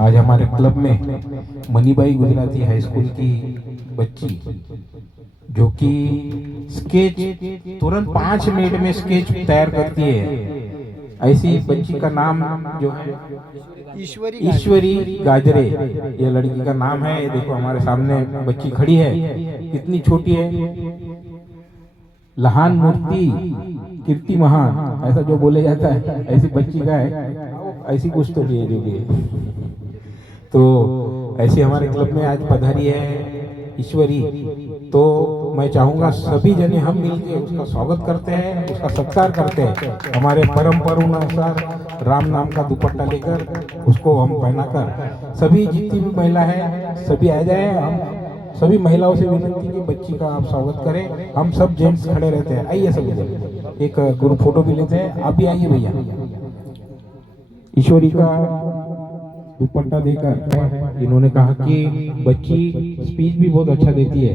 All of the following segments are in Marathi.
आज हमारे क्लब में मनीबाई गुजराती हाई स्कूल की बच्ची जो कि स्केच तुरंत 5 मिनट में स्केच तैयार करती है, ऐसी बच्ची का नाम जो है ईश्वरी गाजरे, ये लड़की का नाम है। देखो हमारे सामने बच्ची खड़ी है, कितनी छोटी है। लहान मूर्ति कीर्ति महान, ऐसा जो बोले जाता है, ऐसी बच्ची का है। ऐसी कुछ तो भी है जो भी है। तो ऐसी हमारे क्लब में आज पधारी है ईश्वरी। तो मैं चाहूंगा सभी जने हम मिलकर उसका स्वागत करते हैं, उसका सत्कार करते हैं। हमारे परंपरा अनुसार राम नाम का दुपट्टा लेकर उसको हम पहनाकर सभी जितनी भी महिला है सभी आ जाए। हम सभी महिलाओं से विनती की बच्ची का आप स्वागत करें। हम सब जेंट्स खड़े रहते हैं, आइए सभी जन एक ग्रुप फोटो भी लेते हैं। आप भी आइए भैया। ईश्वरी का दुपट्टा देकर इन्होंने कहा कि बच्ची स्पीच भी बहुत अच्छा देती है,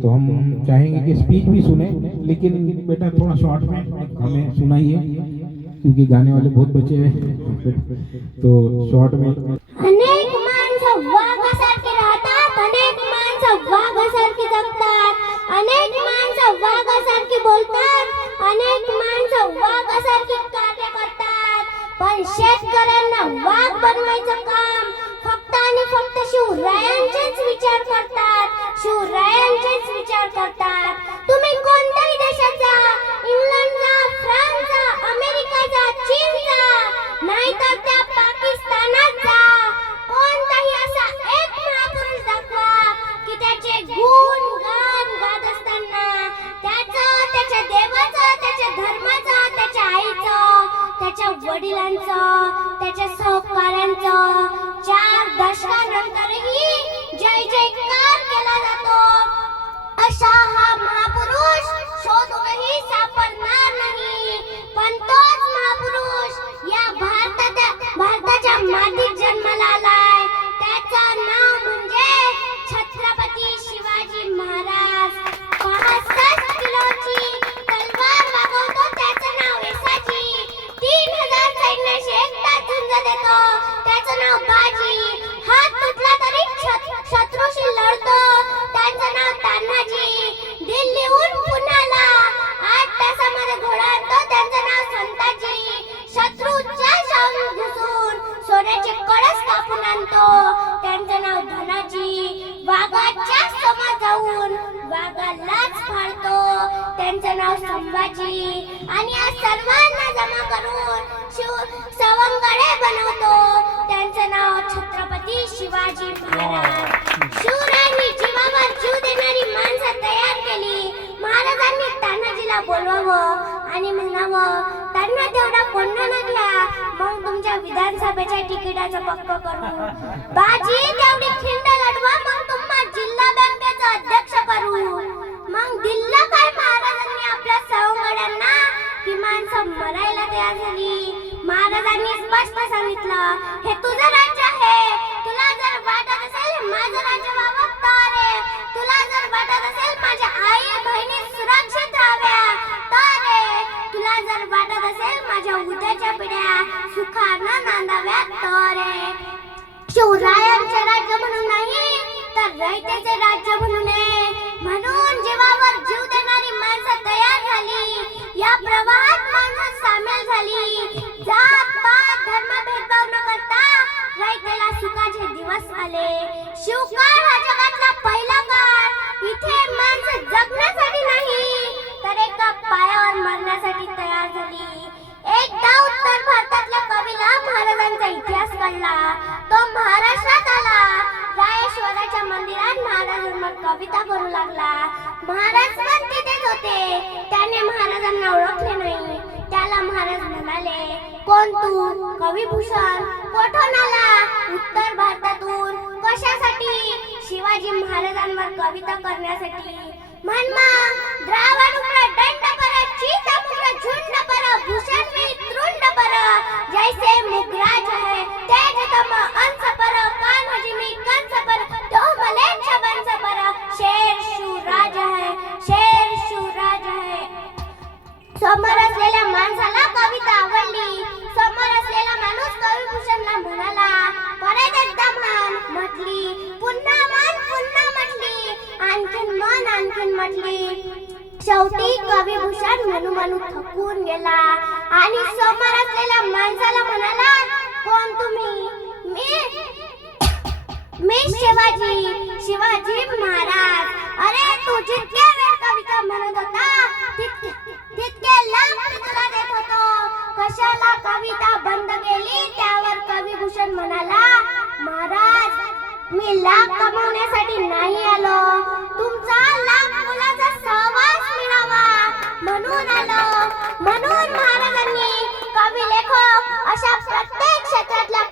तो हम चाहेंगे कि स्पीच भी सुने, लेकिन बेटा थोड़ा शॉर्ट में हमें सुनाइए क्योंकि गाने वाले बहुत बचे हैं। तो शॉर्ट में अनेक माणसं वाघासारखी राहतात, अनेक माणसं वाघासारखी जगतात, अनेक माणसं वाघासारखी बोलतात, अनेक माणसं वाघासारखी कार्य करतात, पण शेतकऱ्यांना वाघ बनवायचं काम फक्त आणि फक्त शिवरायांचेच विचार करतात, शिवरायांचेच विचार करतात। तुम्ही कोणत्याही देशाचा, इंग्लंडचा, फ्रान्सचा, अमेरिकाचा, चीनचा, नाहीतर त्या पाकिस्तानात जा, कोणताही असा एक महापुरुष दाखवा की त्याचे गुण गान गात असताना त्याचं, त्याच्या देवाचं, त्याच्या धर्माचं, त्याच्या आईचं, त्याच्या वडिलांचं, त्याच्या सहकाऱ्यांचं 4 दशकानंतरही जय जयकार केला जातो, अशा हा महापुरुष शोधूनही सापडणार नाही। पण तोच महापुरुष या भारताच्या मातीत जन्माला आलाय, त्याचं नाव म्हणजे छत्रपती शिवाजी महाराज। 65 किलोची तलवार वागवतो, त्याचं नाव येसाजी। 3000 सैन्याशी एकटाच झुंज देतो, त्याचं नाव बाजी। हात तुटला तरी शत्रूशी लढतो, त्याचं नाव तान्हाजी। दिल्लीहून पुण्याला 8 तासामध्ये घोडा आणतो, त्याचं नाव संताजी। शत्रूच्या शाळेत घुसून सोन्याचे कळस कापून आणतो, त्यांचं नाव धनाजी। वाघाच्या समोर जाऊन वाघालाच फाडतो, त्यांचं नाव संभाजी। आणि या सर्वांना जमा करून सवंगडे बनवतो, त्यांचं नाव छत्रपती शिवाजी महाराज। शिवरायांनी जीवावर जीव देणारी माणसं तयार केली। महाराजांनी तान्हाजीला बोलवावं आणि म्हणावं, त्यांना तेवढा कोंडा लागला, मग तुमच्या विधानसभेच्या तिकिटाचं पक्क करू। बाजी तेवढी खिंड लढवा, मग तुम्हा जिल्हा बँकेचं अध्यक्ष करू। मग दिल्ला काय महाराजांनी आपल्या सवंगड्यांना की माणसं मरायला तयार झाली। महाराजांनी स्पष्ट सांगितलं, हे तुझं राज्य आहे, तुला जर वाटत असेल माझं राज्य व्हावं तर रे, तुला जर वाटत असेल माझ्या आई बहिणी सुरक्षित राहाव्या तर रे, तुला जर वाटत असेल माझ्या उद्याच्या पिढ्या सुखानं नांदाव्या तर रे। शिवरायांचे राज्य म्हणून नाही तर रयतेचे राज्य म्हणून आहे। म्हणून जीवावर जीव देणारी माणसं तयार झाली, या प्रवाहात माणसं सामील झाली। जात पात धर्म भेदभाव न करता रयतेला सुखाचे दिवस आले। शिवकाळ हा जगातला पहिला काळ, इथे माणसं जगण्यासाठी नाही तर एका पायावर मरण्यासाठी तयार झाली। एकदा उत्तर भारतातल्या कवीला महाराजांचा इतिहास कळला, तो महाराष्ट्रात आला। रायेश्वराच्या मंदिरात महाराजांवर कविता करू लागला। महाराज पण तिथेच होते, त्याने महाराजांना ओळखले नाही। त्याला महाराज म्हणाले, कोण तू? कविभूषण। कोठून आला? उत्तर भारतातून। कशासाठी? शिवाजी महाराजांवर कविता करण्यासाठी। म्हणमा द्रावण उग्र दंड पर, चीता मुग्र झुंड पर, भूषण मी तृंड पर, जैसे मुग्राज है तेज तम अंश पर, कान्हाजी मी कंस पर, तो मलेच्छ वंश पर, शेर शिवराज है, शेर शिवराज है। समोर असलेल्या माणसाला कविता आवडली। समोर असलेला माणूस कविभूषणला म्हणाला, परत म्हटली. शेवटी कविभूषण म्हणू म्हणू थकून गेला आणि समोर असलेल्या माणसाला म्हणाला, कोण तुम्ही? मी शिवाजी महाराज. अरे तू जितके वेळ कविता म्हणत होता तितके लाख मी तुला देत होतो. कशाला कविता बंद केली? त्यावर कविभूषण म्हणाला, महाराज मी लाख कमवण्यासाठी नाही आलो, तुमचा लाख मुलाचा सहवास मिळावा म्हणून आलो. म्हणून महाराजांनी कवी लेखक अशा प्रत्येक क्षेत्रातल्या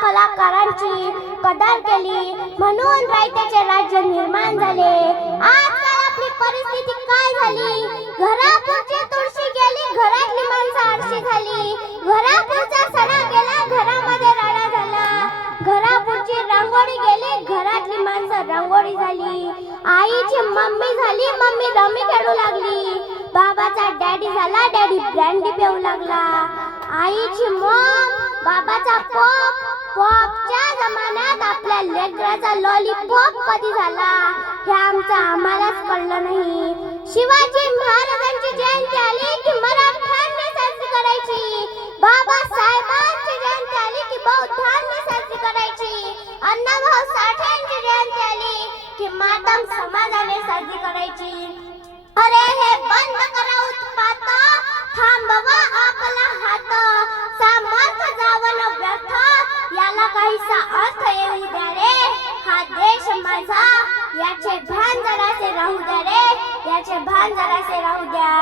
कलाकारांची कदर केली. म्हणून रयतेचे राज्य निर्माण झाले. आजकाल आपली परिस्थिती काय झाली? घरापुरची तुळशी गेली, घरातली माणसं आळशी झाली. घरापुरचा सणा गेला, घरामध्ये राडा झाला. घरापुरची रांगोळी गेली, घरातली माणसं रांगोळी झाली. आईची मम्मी झाली, मम्मी रमी खेळू लागली. बाबाचा डॅडी झाला, डॅडी ब्रँडी पिऊ लागला. आईची मॉम, बाबाचा पॉप, पॉपच्या जमान्यात आपल्या लेकराचा लॉलीपॉप कधी झाला हे आम्हालाच कळलं नाही. शिवाजी महाराजांची जयंती आली की मराठ्यांनी साजरी करायची. बाबासाहेबांची जयंती आली की बौद्धांनी साजरी करायची. अण्णाभाऊ साठेंची जयंती आली की मातंग समाजाने साजरी करायची. अरे हे बंद करा उत्पात, थांबवा आपला हात. सामर्थ्य जावं न व्यर्थ, याला काहीसा अर्थ येऊ द्या रे. हा देश माझा, याचे भान जरासे राहू द्या रे. याचे भान जरासे राहू द्या.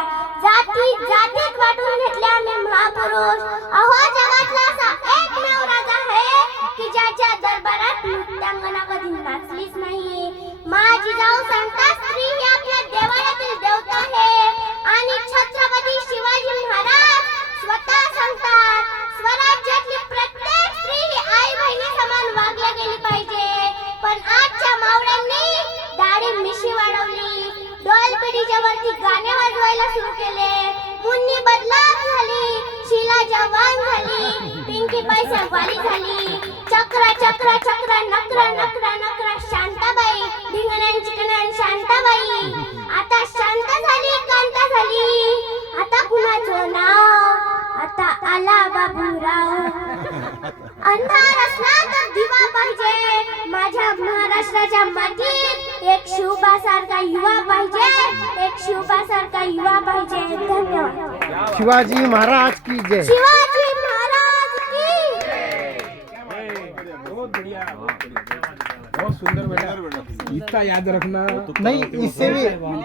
जातीत वाटून घेतले आम्ही महापुरुष. अहो जगातला असा एकमेव राजा आहे की ज्याच्या दरबारात नृत्यांगना कधी नाचलीच नाही. माझी जाऊ सांगतात, स्त्री ही आपल्या देवाळ्यातील देवता आहे. आणि छत्रपती शिवाजी महाराज स्वतः सांगतात, स्वराज्यातली प्रत्येक स्त्री ही आई बहिणी समान वागल्या गेली पाहिजे. पण आजच्या मावळ्यांनी दाढी मिशी वाढवली, डोल पिढीच्या वरती गाणे वाजवायला सुरू केले. मुन्नी बदलाव झाली, शीला जवान झाली, पिंकी पैसेवाली झाली. चक्रा चक्रा चक्रा नकरा नकरा नकरा शांताबाई, धिंगणान चिकणान शांताबाई. आता शांत झाली, कांता झाली. आता कुणाचं नाव? आता आला बाबूराव. अंधार असला तर दिवा पाहिजे. माझ्या महाराष्ट्राच्या मातीत एक शिवबासारखा युवा पाहिजे. एक शिवबासारखा युवा पाहिजे. धन्यवाद. शिवाजी महाराज की जय. शिवाजी महाराज की बहुत सुंदर बेटा. इतना याद रखना नहीं, इससे भी